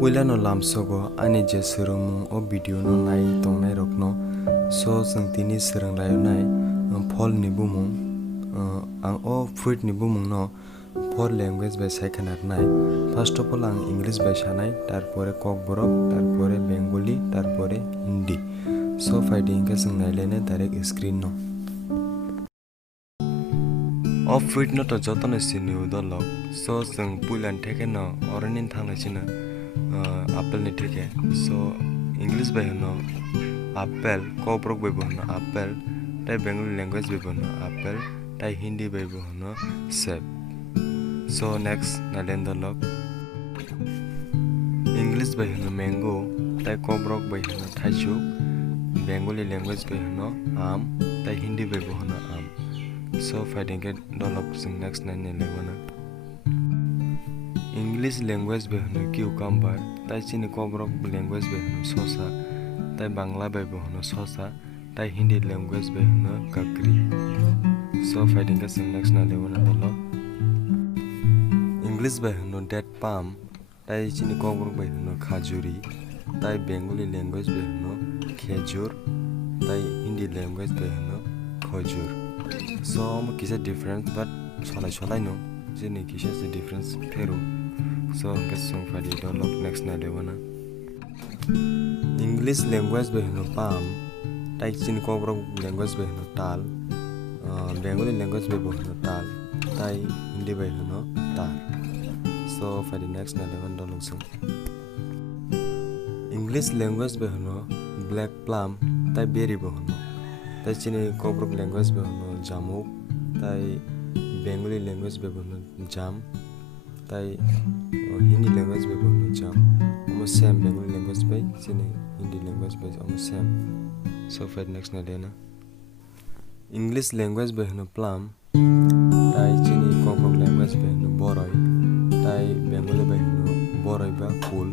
Puilano lamsogo ani je sirung o video no nai tongnai rokno so जों tini sirung layonai phol ni bumung ang o fruit ni bumung no four language by saikhanar nai first of all ang English by sanai tarpore kokborok tarpore Bengali tarpore Hindi so fighting ke जों nailene direct screen no of fruit no to jotone sini udolok so जों puilan theke no oranin thangna china apple ni theke so English by no apple kobrok by no apple tai Bengali language by no apple tai Hindi by no sep so next nalen dolok English by no mango tai kobrok by no thaichuk Bengali language by no am tai Hindi by no am so fighting get dolok sing next nine level English language by no cucumber tai chini kobrok language by no sosa tai Bangla by no sosa tai Hindi language by no kakri so fighting get sing next nine level dolok English by no date palm tai chini kobrok by no khajuri tai Bengali language by no khejur tai Hindi language by no khojur so kisa difference but solai no jeni kisa the difference pero so kesung fadi dolok next na dewana English language by no palm tai chini kobrok language by no tal Bengali language by no tal tai Hindi by no tar so fadi next na dewan dolok sung English language by no black plum tai berry by no tai chini kobrok language by no jamuk tai Bengali language by no jam tai Hindi language by no jam almost same Bengali language by chini Hindi language by almost same so for next na dena English language by no plum tai chini kobrok language by no boroi tai Bengali by no boroi ba cool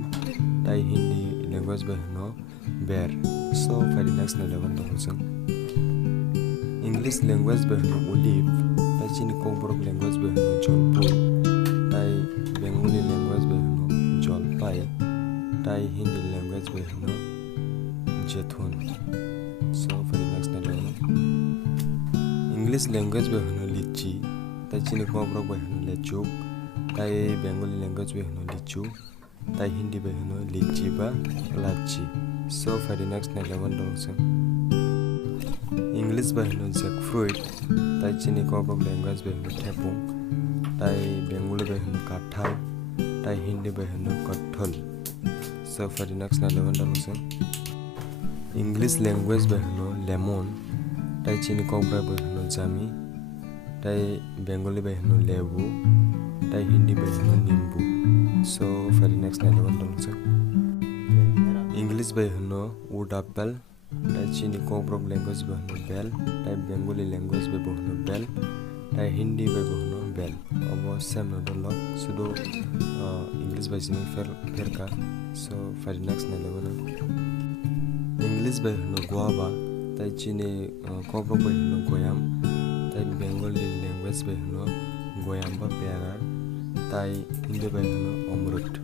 tai Hindi language by no bear so for the next na level dolson English language by no olive tai chini kobrok language by no jolpur tai Bengali language by no jolpai tai Hindi language by no jethun so for the next level English language by no lichi tai chini kobrok by no lechuk tai Bengali language by no lichu tai Hindi by no lichi ba lachi so for the next level dolson English by no jackfruit tai chini kobrok language by no thepung tai Bengali by no kathal tai Hindi by no kathal so for the next level dolson English language by no lemon tai chini kobrok by no jami tai Bengali by no lebu tai Hindi by no nimbu so for the next level dolson English by no wood apple tai chini kobrok language by no bell tai Bengali language by no bell tai Hindi by no bell obo same no dolok sudo English by chini ferka so for the next level English by no guava tai chini kobrok by no goyam tai Bengali language by no goyam ba pera tai Hindi by no omrut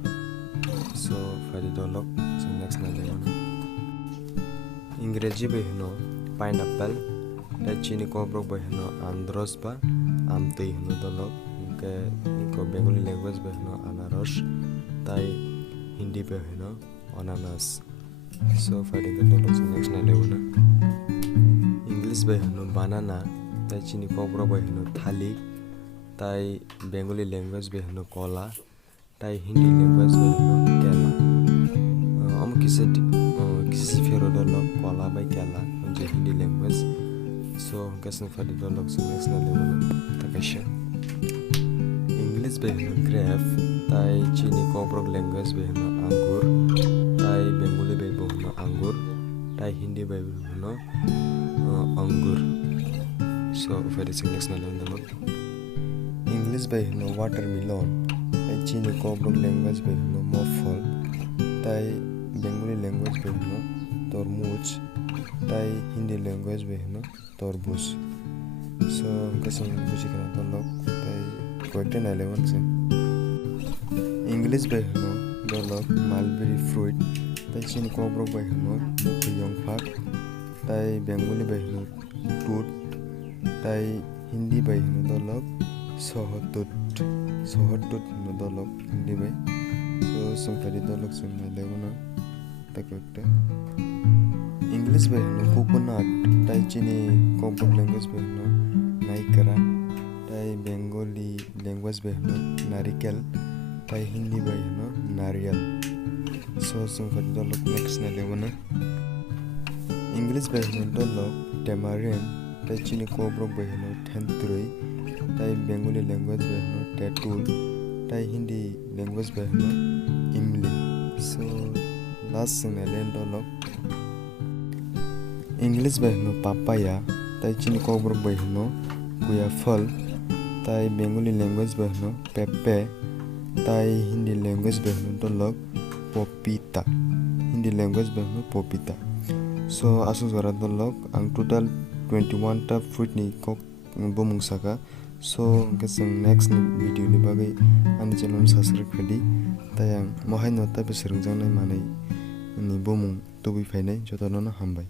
so for the dolok so next level Ingreji by no pineapple tai chini kobrok by no andros ba amtei no dolok ke ko Bengali language by no anaros tai Hindi by no ananas so for the dolok so next level English by no banana tai chini kobrok by no thali tai Bengali language by no kola tai Hindi language by no kela kisi fero dolok kola by kela je Hindi language so kasang fadi dolok so next level takasha English by no grape tai chini kobrok language by no angur tai Bengali by no angur tai Hindi by no angur so for the next level dolok English by no watermelon tai chini kobrok language by no mofol tai Bengali language by no tormuz tai Hindi language by no torbuz so kasang bujikana dolok tai koekta na level se English by no dolok mulberry fruit tai chini kobrok bai hino yongphak tai bengali bai hino tut tai hindi bai hino dolok sohotut hino dolok hindi bai so sungkari dolok sungna lebona takokta English bai hino coconut tai chini kobrok language bai hino naikara tai bengali language bai hino narikel tai hindi bai hino nariyal so sungkari dolok next na lebona English bai hino dolok tamarind tai chini kobrok bai hino thentrui tai bengali language bai hino tetul tai hindi language bai hino imli so last sungna len dolok English bai hino papaya tai chini kobrok bai hino guyafal tai bengali language bai hino pepe tai hindi language bai hino dolok popita hindi language bai hino popita so asu jora dolok ang total 21 ta fruit ni kok bomung saka so geseng next video ni bagai ani channel subscribe khadi tayang mohai no ta besirung jangnai manai ni bomung tobi phainai jotono hambai